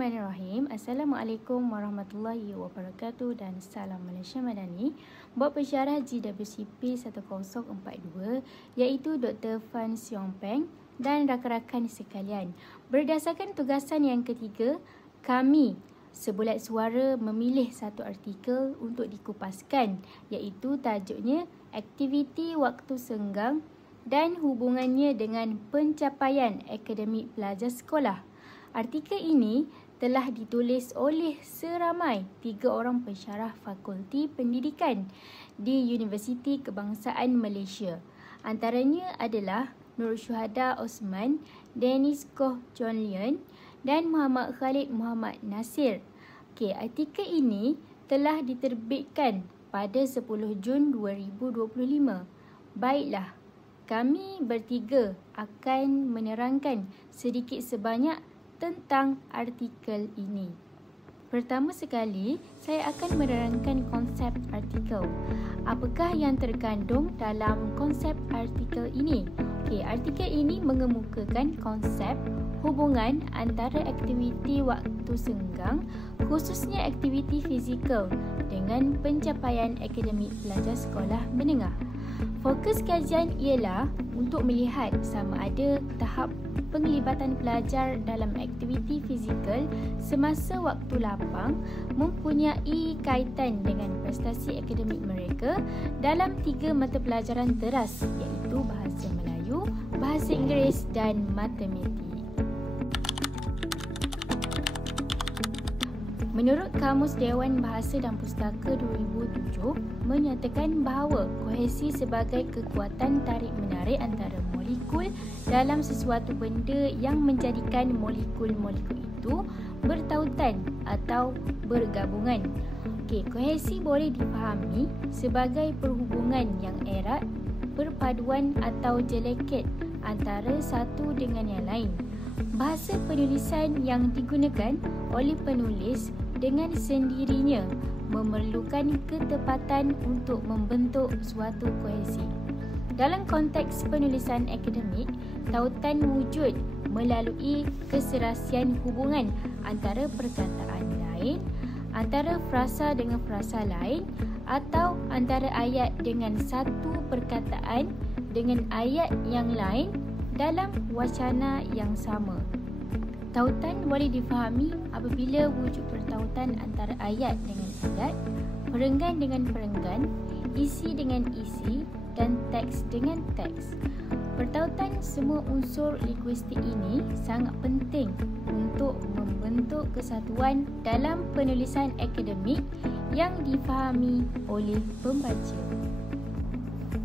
Bismillahirrahmanirrahim. Assalamualaikum warahmatullahi wabarakatuh dan salam Malaysia Madani. Buat pensyarah GWCP 1042 iaitu Dr. Fan Siong Peng dan rakan-rakan sekalian. Berdasarkan tugasan yang ketiga, kami sebulat suara memilih satu artikel untuk dikupaskan iaitu tajuknya Aktiviti Waktu Senggang dan hubungannya dengan pencapaian akademik pelajar sekolah. Artikel ini telah ditulis oleh seramai 3 orang pensyarah Fakulti Pendidikan di Universiti Kebangsaan Malaysia. Antaranya adalah Nur Syuhada Osman, Dennis Koh Chon Lien dan Muhammad Khalid Muhammad Nasir. Artikel ini telah diterbitkan pada 10 Jun 2025. Baiklah, kami bertiga akan menerangkan sedikit sebanyak tentang artikel ini. Pertama sekali, saya akan menerangkan konsep artikel. Apakah yang terkandung dalam konsep artikel ini? Artikel ini mengemukakan konsep hubungan antara aktiviti waktu senggang, khususnya aktiviti fizikal, dengan pencapaian akademik pelajar sekolah menengah. Fokus kajian ialah untuk melihat sama ada tahap penglibatan pelajar dalam aktiviti fizikal semasa waktu lapang mempunyai kaitan dengan prestasi akademik mereka dalam 3 mata pelajaran teras iaitu Bahasa Melayu, Bahasa Inggeris dan Matematik. Menurut Kamus Dewan Bahasa dan Pustaka 2007 menyatakan bahawa kohesi sebagai kekuatan tarik-menarik antara molekul dalam sesuatu benda yang menjadikan molekul-molekul itu bertautan atau bergabungan. Kohesi boleh difahami sebagai perhubungan yang erat, perpaduan atau jeleket antara satu dengan yang lain. Bahasa penulisan yang digunakan oleh penulis dengan sendirinya memerlukan ketepatan untuk membentuk suatu kohesi. Dalam konteks penulisan akademik, tautan wujud melalui keserasian hubungan antara perkataan lain, antara frasa dengan frasa lain atau antara ayat dengan satu perkataan dengan ayat yang lain dalam wacana yang sama. Tautan boleh difahami apabila wujud pertautan antara ayat dengan ayat, perenggan dengan perenggan, isi dengan isi dan teks dengan teks. Pertautan semua unsur linguistik ini sangat penting untuk membentuk kesatuan dalam penulisan akademik yang difahami oleh pembaca.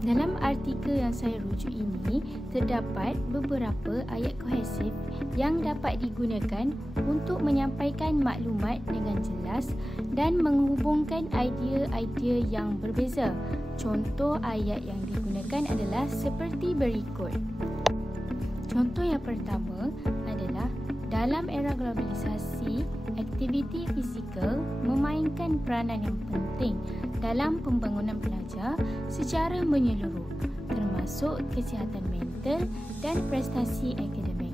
Dalam artikel yang saya rujuk ini, terdapat beberapa ayat kohesif yang dapat digunakan untuk menyampaikan maklumat dengan jelas dan menghubungkan idea-idea yang berbeza. Contoh ayat yang digunakan adalah seperti berikut. Contoh yang pertama adalah dalam era globalisasi, aktiviti fizikal memainkan peranan yang penting dalam pembangunan pelajar secara menyeluruh, termasuk kesihatan mental dan prestasi akademik.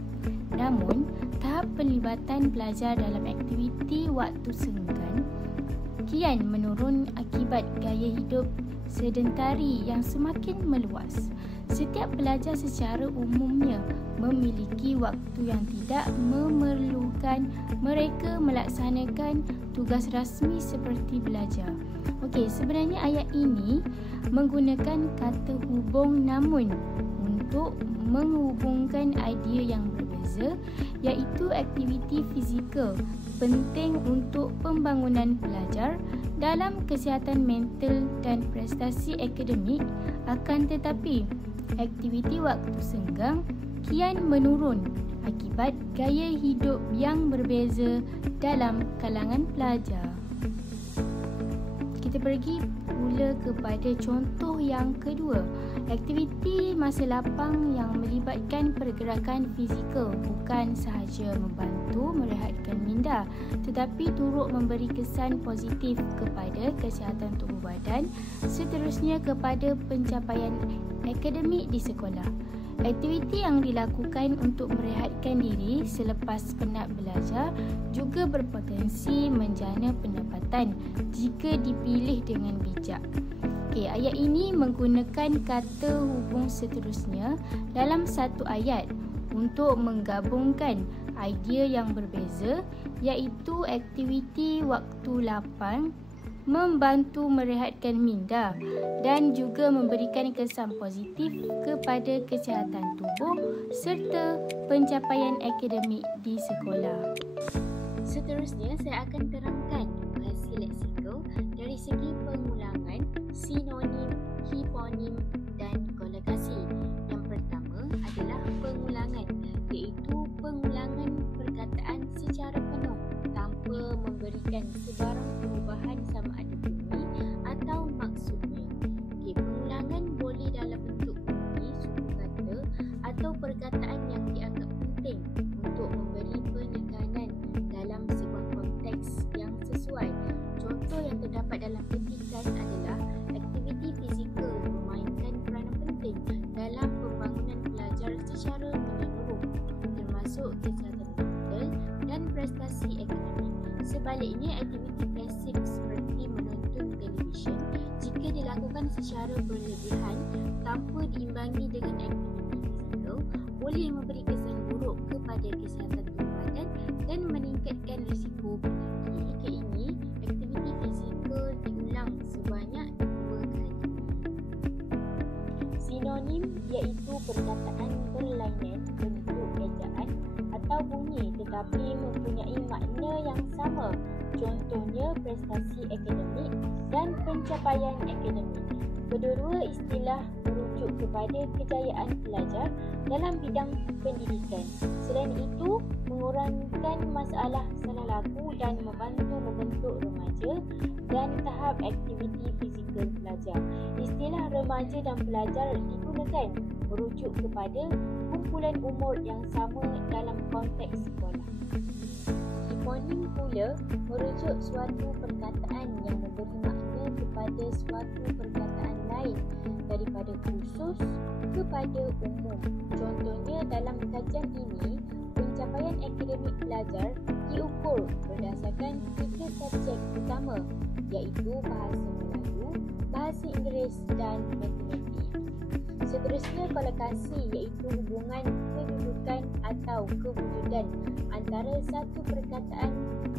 Namun, tahap penlibatan pelajar dalam aktiviti waktu senggang kian menurun akibat gaya hidup sedentari yang semakin meluas. Setiap pelajar secara umumnya memiliki waktu yang tidak memerlukan mereka melaksanakan tugas rasmi seperti belajar. Sebenarnya ayat ini menggunakan kata hubung namun untuk menghubungkan idea yang berbeza iaitu aktiviti fizikal penting untuk pembangunan pelajar dalam kesihatan mental dan prestasi akademik, akan tetapi aktiviti waktu senggang kian menurun akibat gaya hidup yang berbeza dalam kalangan pelajar. Kita pergi pula kepada contoh yang kedua. Aktiviti masa lapang yang melibatkan pergerakan fizikal bukan sahaja membantu merehatkan minda tetapi turut memberi kesan positif kepada kesihatan tubuh badan, seterusnya kepada pencapaian akademik di sekolah. Aktiviti yang dilakukan untuk merehatkan diri selepas penat belajar juga berpotensi menjana pendapatan jika dipilih dengan bijak. Ayat ini menggunakan kata hubung seterusnya dalam satu ayat untuk menggabungkan idea yang berbeza, iaitu aktiviti waktu lapang membantu merehatkan minda dan juga memberikan kesan positif kepada kesihatan tubuh serta pencapaian akademik di sekolah. Seterusnya, saya akan terangkan hasil leksikal dari segi pengulangan, sinonim, hiponim dan kolokasi. Yang pertama adalah pengulangan, iaitu pengulangan perkataan secara penuh tanpa memberikan sebarang perubahan sama ada bunyi atau maksudnya. Pengulangan boleh dalam bentuk bunyi, suku kata atau perkataan yang dianggap penting untuk memberi penekanan dalam sebuah konteks yang sesuai. Contoh yang terdapat dalam petikan adalah aktiviti fizikal memainkan peranan penting dalam pembangunan pelajar secara menyeluruh, termasuk kesihatan mental dan prestasi akademik. Sebaliknya, aktiviti pasif seperti menonton televisyen jika dilakukan secara berlebihan tanpa diimbangi dengan aktiviti fizikal boleh memberi kesan buruk kepada kesihatan tubuh badan dan meningkatkan risiko penyakit. Jika ini, aktiviti fizikal diulang sebanyak 2 kali. Sinonim iaitu perkataan berlainan bentuk ejaan atau bunyi tetapi mempunyai makna yang sama. Contohnya prestasi akademik dan pencapaian akademik. Kedua-dua istilah merujuk kepada kejayaan pelajar dalam bidang pendidikan. Selain itu, mengurangkan masalah salah laku dan membantu membentuk remaja dan tahap aktiviti fizikal pelajar. Istilah remaja dan pelajar digunakan merujuk kepada kumpulan umur yang sama dalam konteks sekolah. Hiponim pula merujuk suatu perkataan yang memberi makna kepada suatu perkataan lain daripada khusus kepada umum. Contohnya, dalam kajian ini, pencapaian akademik pelajar diukur berdasarkan 3 subjek utama, iaitu bahasa Melayu, bahasa Inggeris dan matematik. Seterusnya, kolokasi iaitu hubungan kedudukan atau kewujudan antara satu perkataan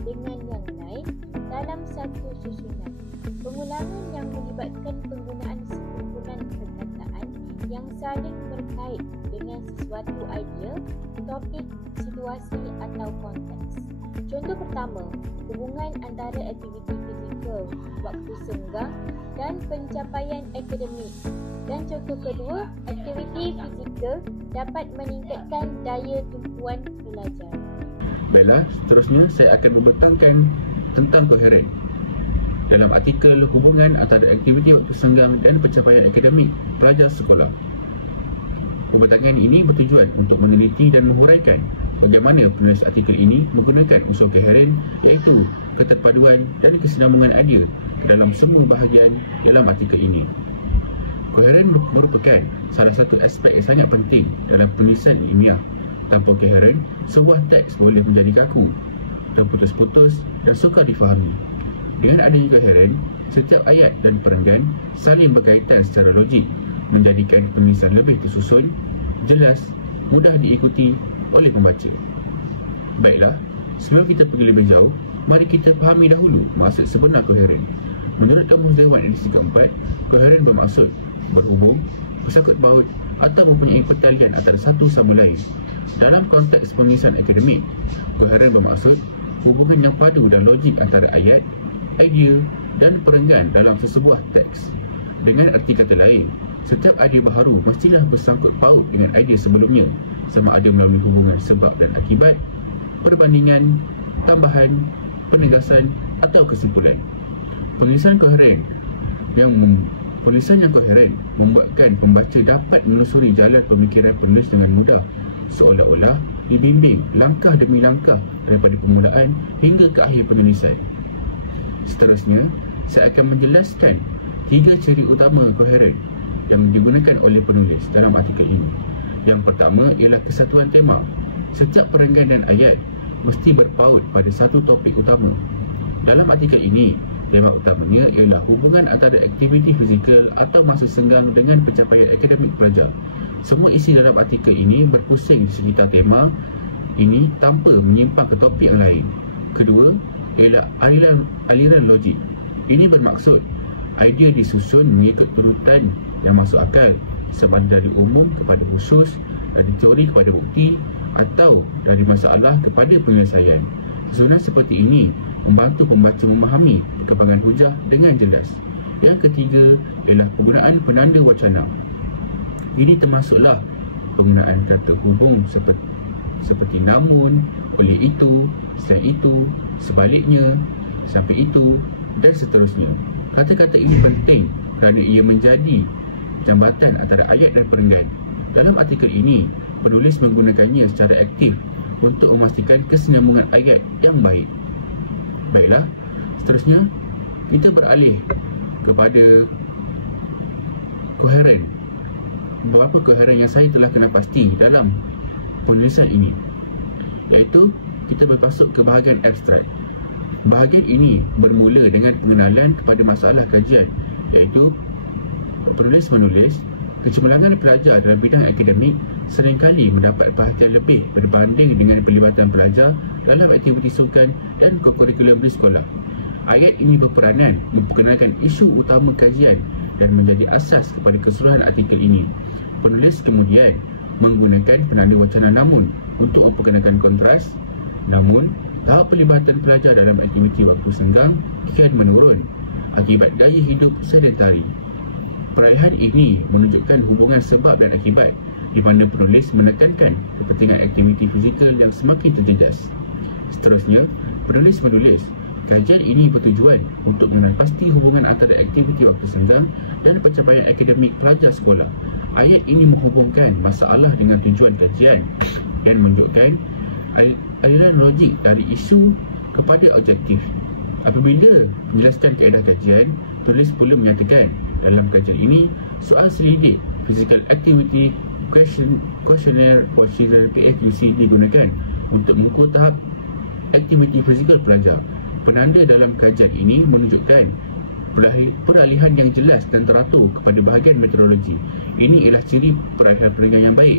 dengan yang lain dalam satu susunan. Pengulangan yang melibatkan penggunaan sekumpulan perkataan yang saling berkait dengan sesuatu idea, topik, situasi atau konteks. Contoh pertama, hubungan antara aktiviti fizikal, waktu senggang dan pencapaian akademik. Dan contoh kedua, aktiviti fizikal dapat meningkatkan daya tumpuan pelajar. Baiklah, seterusnya saya akan membentangkan tentang koheren. Dalam artikel hubungan antara aktiviti waktu senggang dan pencapaian akademik pelajar sekolah. Pembentangan ini bertujuan untuk meneliti dan menghuraikan bagaimana penulis artikel ini menggunakan unsur koheren, iaitu keterpaduan dan kesinambungan idea dalam semua bahagian dalam artikel ini. Koheren merupakan salah satu aspek yang sangat penting dalam penulisan ilmiah. Tanpa koheren, sebuah teks boleh menjadi kaku, terputus-putus dan sukar difahami. Dengan adanya koheren, setiap ayat dan perenggan saling berkaitan secara logik, menjadikan penulisan lebih tersusun, jelas, mudah diikuti oleh pembaca. Baiklah, sebelum kita pergi lebih jauh, mari kita fahami dahulu maksud sebenar koheren. Menurut Kamus Dewan edisi keempat, koheren bermaksud berhubung, bersangkut paut atau mempunyai pertalian antara satu sama lain. Dalam konteks penulisan akademik, koheren bermaksud hubungan yang padu dan logik antara ayat, idea dan perenggan dalam sesebuah teks. Dengan erti kata lain, setiap idea baharu mestilah bersangkut paut dengan idea sebelumnya, sama ada melalui hubungan sebab dan akibat, perbandingan, tambahan, penegasan atau kesimpulan. Penulisan yang koheren membuatkan pembaca dapat menelusuri jalan pemikiran penulis dengan mudah, seolah-olah dibimbing langkah demi langkah daripada permulaan hingga ke akhir penulisan. Seterusnya, saya akan menjelaskan 3 ciri utama koheren yang digunakan oleh penulis dalam artikel ini. Yang pertama ialah kesatuan tema. Setiap perenggan dan ayat mesti berpaut pada satu topik utama. Dalam artikel ini, tema utamanya ialah hubungan antara aktiviti fizikal atau masa senggang dengan pencapaian akademik pelajar. Semua isi dalam artikel ini berpusing di sekitar tema ini tanpa menyimpang ke topik yang lain. Kedua ialah aliran logik. Ini bermaksud idea disusun mengikut urutan yang masuk akal, sama dari umum kepada khusus, dari teori kepada bukti, atau dari masalah kepada penyelesaian. Susunan seperti ini membantu pembaca memahami perkembangan hujah dengan jelas. Yang ketiga ialah penggunaan penanda wacana. Ini termasuklah penggunaan kata hubung seperti namun, oleh itu, selain itu, sebaliknya, sampai itu, dan seterusnya. Kata-kata ini penting kerana ia menjadi jambatan antara ayat dan perenggan. Dalam artikel ini, penulis menggunakannya secara aktif untuk memastikan kesinambungan ayat yang baik. Baiklah, seterusnya kita beralih kepada koheren. Beberapa koheren yang saya telah kenal pasti dalam penulisan ini, iaitu kita bermasuk ke bahagian abstrak. Bahagian ini bermula dengan pengenalan kepada masalah kajian, iaitu penulis menulis kecemerlangan pelajar dalam bidang akademik seringkali mendapat perhatian lebih berbanding dengan pelibatan pelajar dalam aktiviti sukan dan kokurikulum di sekolah. Ayat ini berperanan memperkenalkan isu utama kajian dan menjadi asas kepada keseluruhan artikel ini. Penulis kemudian menggunakan penanda wacana namun untuk memperkenalkan kontras. Namun, tahap pelibatan pelajar dalam aktiviti waktu senggang kian menurun akibat gaya hidup sedentari. Peralihan ini menunjukkan hubungan sebab dan akibat di mana penulis menekankan kepentingan aktiviti fizikal yang semakin terjejas. Seterusnya, penulis menulis kajian ini bertujuan untuk mengenal pasti hubungan antara aktiviti waktu senggang dan pencapaian akademik pelajar sekolah. Ayat ini menghubungkan masalah dengan tujuan kajian dan menunjukkan aliran logik dari isu kepada objektif. Apabila menjelaskan kaedah kajian, penulis pula menyatakan dalam kajian ini soal selidik physical activity questionnaire procedure PFQC digunakan untuk mengukur tahap aktiviti fizikal pelajar. Penanda dalam kajian ini menunjukkan peralihan yang jelas dan teratur kepada bahagian metodologi. Ini ialah ciri peralihan perenggan yang baik.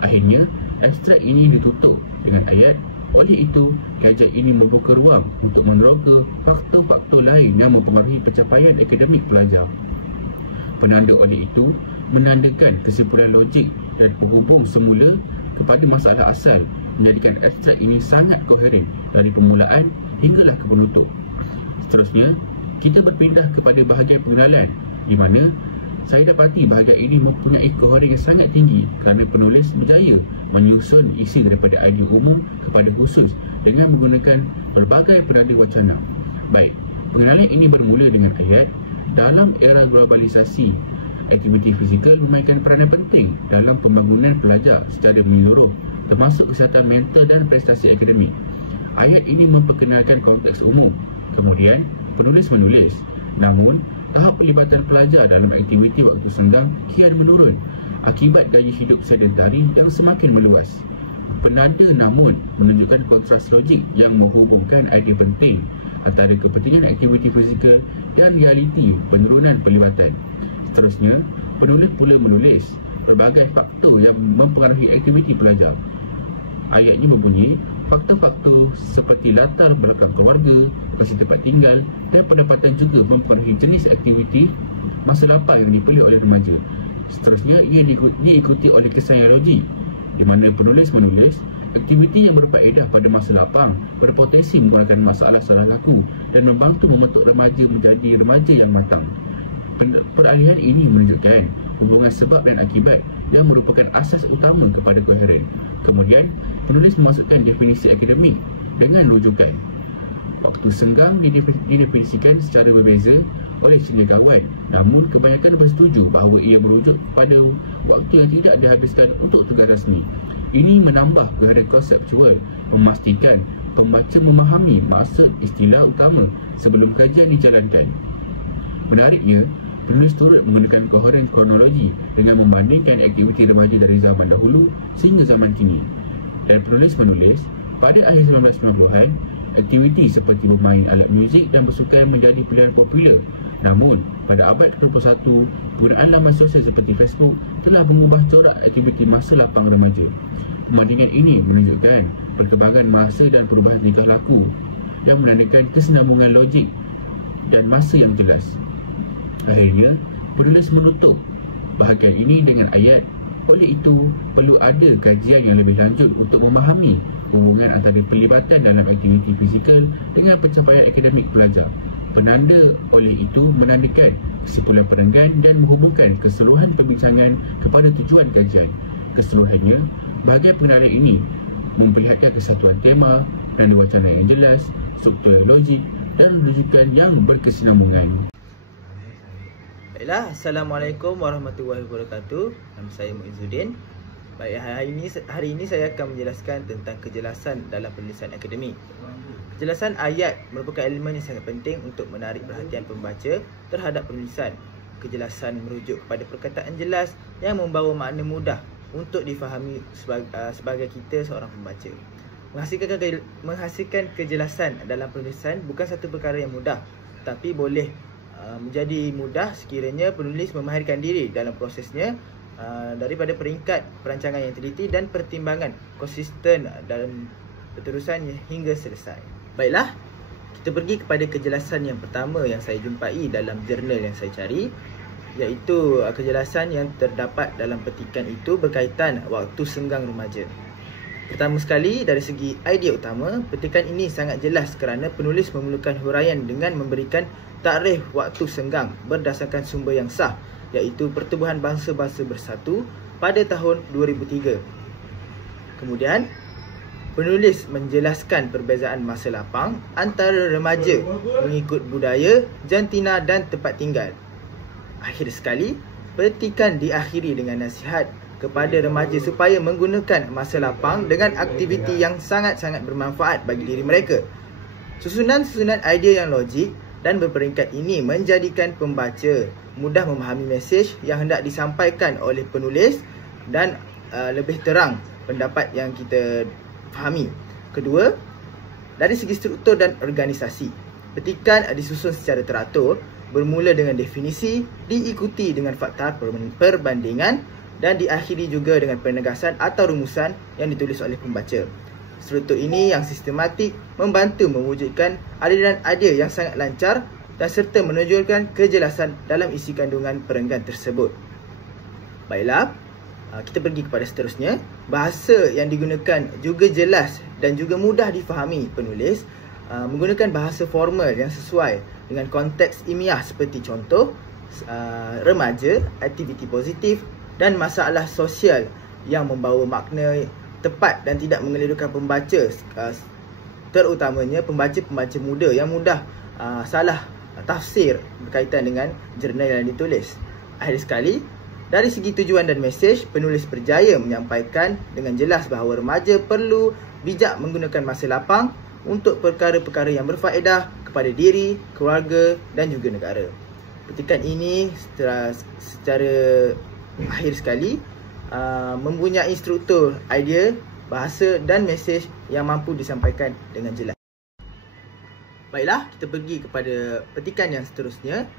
Akhirnya, abstrak ini ditutup dengan ayat, oleh itu, kajian ini membuka ruang untuk meneroka faktor-faktor lain yang mempengaruhi pencapaian akademik pelajar. Penanda oleh itu menandakan kesimpulan logik dan penghubung semula kepada masalah asal, menjadikan abstrak ini sangat koheren dari permulaan hinggalah ke penutup. Seterusnya, kita berpindah kepada bahagian pengenalan, di mana saya dapati bahagian ini mempunyai koheren yang sangat tinggi kerana penulis berjaya menyusun isi daripada idea umum kepada khusus dengan menggunakan pelbagai penanda wacana. Baik, pengenalan ini bermula dengan ayat, dalam era globalisasi, aktiviti fizikal memainkan peranan penting dalam pembangunan pelajar secara menyeluruh, termasuk kesihatan mental dan prestasi akademik. Ayat ini memperkenalkan konteks umum. Kemudian, penulis menulis, namun, tahap pelibatan pelajar dalam aktiviti waktu senggang kian menurun akibat gaya hidup sedentari yang semakin meluas. Penanda namun menunjukkan kontras logik yang menghubungkan idea penting antara kepentingan aktiviti fizikal dan realiti penurunan pelibatan. Seterusnya, penulis pula menulis berbagai faktor yang mempengaruhi aktiviti pelajar. Ayatnya berbunyi, faktor-faktor seperti latar belakang keluarga, lokasi tempat tinggal dan pendapatan juga mempengaruhi jenis aktiviti masa lapang yang dipilih oleh remaja. Seterusnya, ia diikuti oleh kesan yang logik, di mana penulis menulis aktiviti yang berfaedah pada masa lapang berpotensi mengurangkan masalah salah laku dan membantu membentuk remaja menjadi remaja yang matang. Peralihan ini menunjukkan hubungan sebab dan akibat yang merupakan asas utama kepada koheren. Kemudian, penulis memasukkan definisi akademik dengan rujukan. Waktu senggang didefinisikan secara berbeza oleh cendekiawan, namun kebanyakan bersetuju bahawa ia merujuk kepada waktu yang tidak dihabiskan untuk tugas rasmi. Ini menambah koheren konseptual, memastikan pembaca memahami maksud istilah utama sebelum kajian dijalankan. Menariknya, Penulis turut menggunakan koheren kronologi dengan membandingkan aktiviti remaja dari zaman dahulu sehingga zaman kini. Dan penulis menulis, pada akhir 1990-an, aktiviti seperti bermain alat muzik dan bersukan menjadi pilihan popular. Namun, pada abad ke-21, penggunaan laman sosial seperti Facebook telah mengubah corak aktiviti masa lapang remaja. Perbandingan ini menunjukkan perkembangan masa dan perubahan tingkah laku yang menandakan kesinambungan logik dan masa yang jelas. Akhirnya, penulis menutup bahagian ini dengan ayat, oleh itu, perlu ada kajian yang lebih lanjut untuk memahami hubungan antara pelibatan dalam aktiviti fizikal dengan pencapaian akademik pelajar. Penanda oleh itu menandakan kesimpulan perenggan dan menghubungkan keseluruhan perbincangan kepada tujuan kajian. Keseluruhannya, bahagian pengenalan ini memperlihatkan kesatuan tema, penanda wacana yang jelas, struktur yang logik dan rujukan yang berkesinambungan. Baiklah, Assalamualaikum warahmatullahi wabarakatuh. Nama saya Muizzuddin. Baik, hari ini saya akan menjelaskan tentang kejelasan dalam penulisan akademik. Kejelasan ayat merupakan elemen yang sangat penting untuk menarik perhatian pembaca terhadap penulisan. Kejelasan merujuk kepada perkataan jelas yang membawa makna mudah untuk difahami sebagai kita seorang pembaca. Menghasilkan kejelasan dalam penulisan bukan satu perkara yang mudah, tapi boleh menjadi mudah sekiranya penulis memahirkan diri dalam prosesnya daripada peringkat perancangan yang teliti dan pertimbangan konsisten dalam penerusannya hingga selesai. Baiklah, kita pergi kepada kejelasan yang pertama yang saya jumpai dalam jurnal yang saya cari, iaitu kejelasan yang terdapat dalam petikan itu berkaitan waktu senggang remaja. Pertama sekali, dari segi idea utama, petikan ini sangat jelas kerana penulis memerlukan huraian dengan memberikan tarikh waktu senggang berdasarkan sumber yang sah, iaitu Pertubuhan Bangsa-Bangsa Bersatu pada tahun 2003. Kemudian, penulis menjelaskan perbezaan masa lapang antara remaja mengikut budaya, jantina dan tempat tinggal. Akhir sekali, petikan diakhiri dengan nasihat kepada remaja supaya menggunakan masa lapang dengan aktiviti yang sangat-sangat bermanfaat bagi diri mereka. Susunan-susunan idea yang logik dan berperingkat ini menjadikan pembaca mudah memahami mesej yang hendak disampaikan oleh penulis dan lebih terang pendapat yang kita fahami. Kedua, dari segi struktur dan organisasi, petikan disusun secara teratur, bermula dengan definisi, diikuti dengan fakta perbandingan dan diakhiri juga dengan penegasan atau rumusan yang ditulis oleh pembaca. Struktur ini yang sistematik membantu mewujudkan aliran idea yang sangat lancar dan serta menunjukkan kejelasan dalam isi kandungan perenggan tersebut. Baiklah, kita pergi kepada seterusnya. Bahasa yang digunakan juga jelas dan juga mudah difahami penulis, menggunakan bahasa formal yang sesuai dengan konteks ilmiah seperti contoh, remaja, aktiviti positif dan masalah sosial yang membawa makna tepat dan tidak mengelirukan pembaca, terutamanya pembaca-pembaca muda yang mudah salah tafsir berkaitan dengan jurnal yang ditulis. Akhir sekali, dari segi tujuan dan mesej, penulis berjaya menyampaikan dengan jelas bahawa remaja perlu bijak menggunakan masa lapang untuk perkara-perkara yang berfaedah kepada diri, keluarga dan juga negara. Petikan ini secara akhir sekali mempunyai struktur, idea, bahasa dan mesej yang mampu disampaikan dengan jelas. Baiklah, kita pergi kepada petikan yang seterusnya.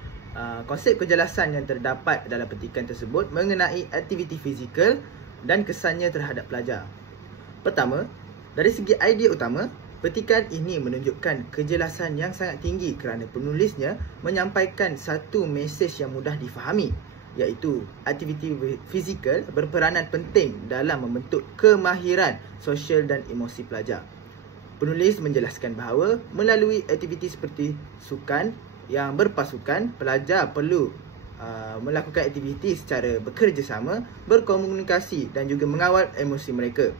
Konsep kejelasan yang terdapat dalam petikan tersebut mengenai aktiviti fizikal dan kesannya terhadap pelajar. Pertama, dari segi idea utama, petikan ini menunjukkan kejelasan yang sangat tinggi kerana penulisnya menyampaikan satu mesej yang mudah difahami, iaitu aktiviti fizikal berperanan penting dalam membentuk kemahiran sosial dan emosi pelajar. Penulis menjelaskan bahawa melalui aktiviti seperti sukan yang berpasukan, pelajar perlu melakukan aktiviti secara bekerjasama, berkomunikasi dan juga mengawal emosi mereka.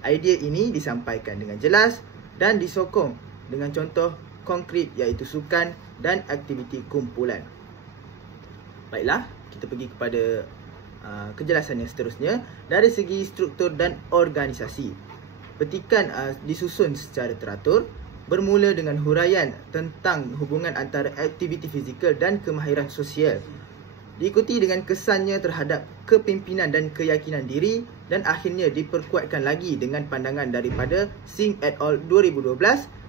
Idea ini disampaikan dengan jelas dan disokong dengan contoh konkret, iaitu sukan dan aktiviti kumpulan. Baiklah, kita pergi kepada kejelasan yang seterusnya. Dari segi struktur dan organisasi, petikan disusun secara teratur, bermula dengan huraian tentang hubungan antara aktiviti fizikal dan kemahiran sosial. diikuti dengan kesannya terhadap kepimpinan dan keyakinan diri, dan akhirnya diperkuatkan lagi dengan pandangan daripada Singh et al. 2012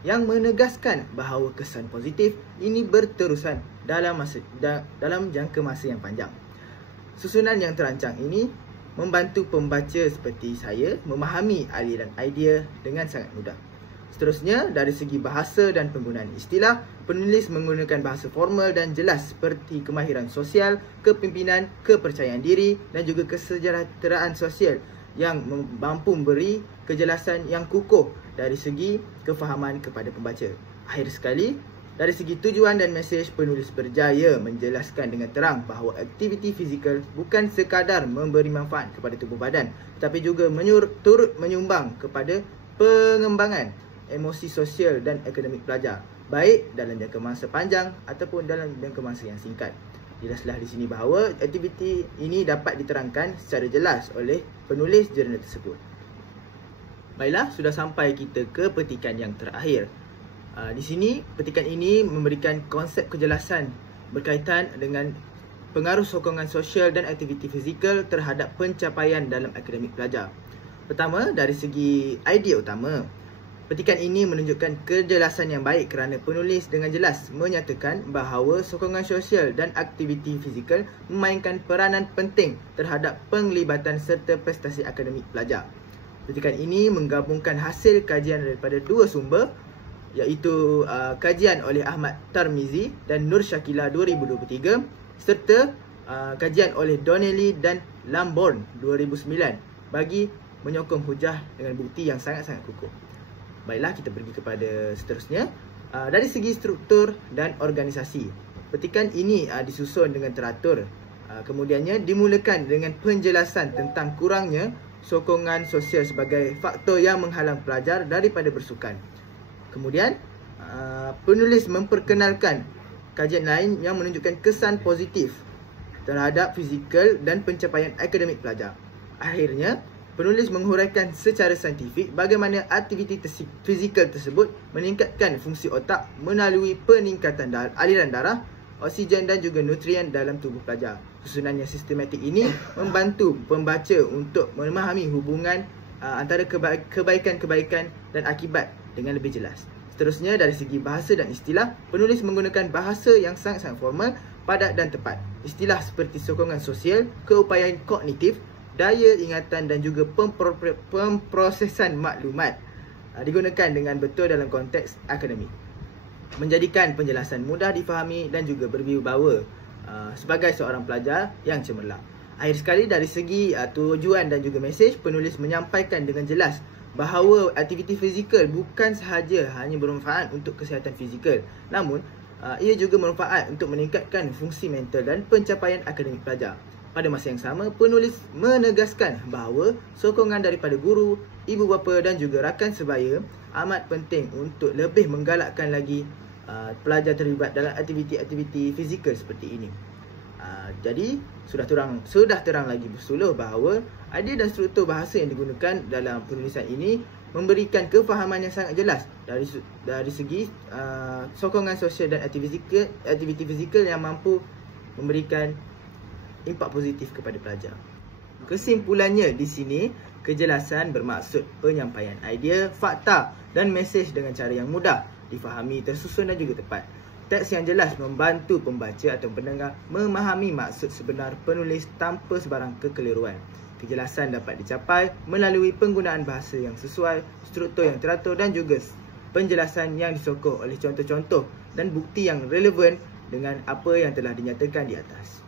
yang menegaskan bahawa kesan positif ini berterusan dalam jangka masa yang panjang. Susunan yang terancang ini membantu pembaca seperti saya memahami aliran idea dengan sangat mudah. Seterusnya, dari segi bahasa dan penggunaan istilah, penulis menggunakan bahasa formal dan jelas seperti kemahiran sosial, kepimpinan, kepercayaan diri dan juga kesejahteraan sosial yang mampu memberi kejelasan yang kukuh dari segi kefahaman kepada pembaca. Akhir sekali, dari segi tujuan dan mesej, penulis berjaya menjelaskan dengan terang bahawa aktiviti fizikal bukan sekadar memberi manfaat kepada tubuh badan, tetapi juga turut menyumbang kepada pengembangan emosi sosial dan akademik pelajar, baik dalam jangka masa panjang ataupun dalam jangka masa yang singkat. Jelaslah di sini bahawa aktiviti ini dapat diterangkan secara jelas oleh penulis jurnal tersebut. Baiklah, sudah sampai kita ke petikan yang terakhir. Di sini, petikan ini memberikan konsep kejelasan berkaitan dengan pengaruh sokongan sosial dan aktiviti fizikal terhadap pencapaian dalam akademik pelajar. Pertama, dari segi idea utama, petikan ini menunjukkan kejelasan yang baik kerana penulis dengan jelas menyatakan bahawa sokongan sosial dan aktiviti fizikal memainkan peranan penting terhadap penglibatan serta prestasi akademik pelajar. Petikan ini menggabungkan hasil kajian daripada dua sumber, iaitu kajian oleh Ahmad Tarmizi dan Nur Shakila 2023 serta kajian oleh Donnelly dan Lambourne 2009 bagi menyokong hujah dengan bukti yang sangat-sangat kukuh. Baiklah, kita pergi kepada seterusnya. Dari segi struktur dan organisasi, petikan ini disusun dengan teratur. Kemudiannya dimulakan dengan penjelasan tentang kurangnya sokongan sosial sebagai faktor yang menghalang pelajar daripada bersukan. Kemudian, penulis memperkenalkan kajian lain yang menunjukkan kesan positif terhadap fizikal dan pencapaian akademik pelajar. Akhirnya, penulis menghuraikan secara saintifik bagaimana aktiviti fizikal tersebut meningkatkan fungsi otak melalui peningkatan aliran darah, oksigen dan juga nutrien dalam tubuh pelajar. Susunan yang sistematik ini membantu pembaca untuk memahami hubungan antara kebaikan-kebaikan dan akibat dengan lebih jelas. Seterusnya, dari segi bahasa dan istilah, penulis menggunakan bahasa yang sangat-sangat formal, padat dan tepat. Istilah seperti sokongan sosial, keupayaan kognitif, daya ingatan dan juga pemprosesan maklumat digunakan dengan betul dalam konteks akademik, menjadikan penjelasan mudah difahami dan juga berwibawa sebagai seorang pelajar yang cemerlang. Akhir sekali, dari segi tujuan dan juga mesej, penulis menyampaikan dengan jelas bahawa aktiviti fizikal bukan sahaja hanya bermanfaat untuk kesihatan fizikal, namun ia juga bermanfaat untuk meningkatkan fungsi mental dan pencapaian akademik pelajar. Pada masa yang sama, penulis menegaskan bahawa sokongan daripada guru, ibu bapa dan juga rakan sebaya amat penting untuk lebih menggalakkan lagi pelajar terlibat dalam aktiviti-aktiviti fizikal seperti ini. Jadi, sudah terang lagi bersuluh bahawa idea dan struktur bahasa yang digunakan dalam penulisan ini memberikan kefahaman yang sangat jelas dari segi sokongan sosial dan aktiviti fizikal yang mampu memberikan impak positif kepada pelajar. Kesimpulannya di sini, kejelasan bermaksud penyampaian idea, fakta dan mesej dengan cara yang mudah difahami, tersusun dan juga tepat. Teks yang jelas membantu pembaca atau pendengar memahami maksud sebenar penulis tanpa sebarang kekeliruan. Kejelasan dapat dicapai melalui penggunaan bahasa yang sesuai, struktur yang teratur dan juga penjelasan yang disokong oleh contoh-contoh dan bukti yang relevan dengan apa yang telah dinyatakan di atas.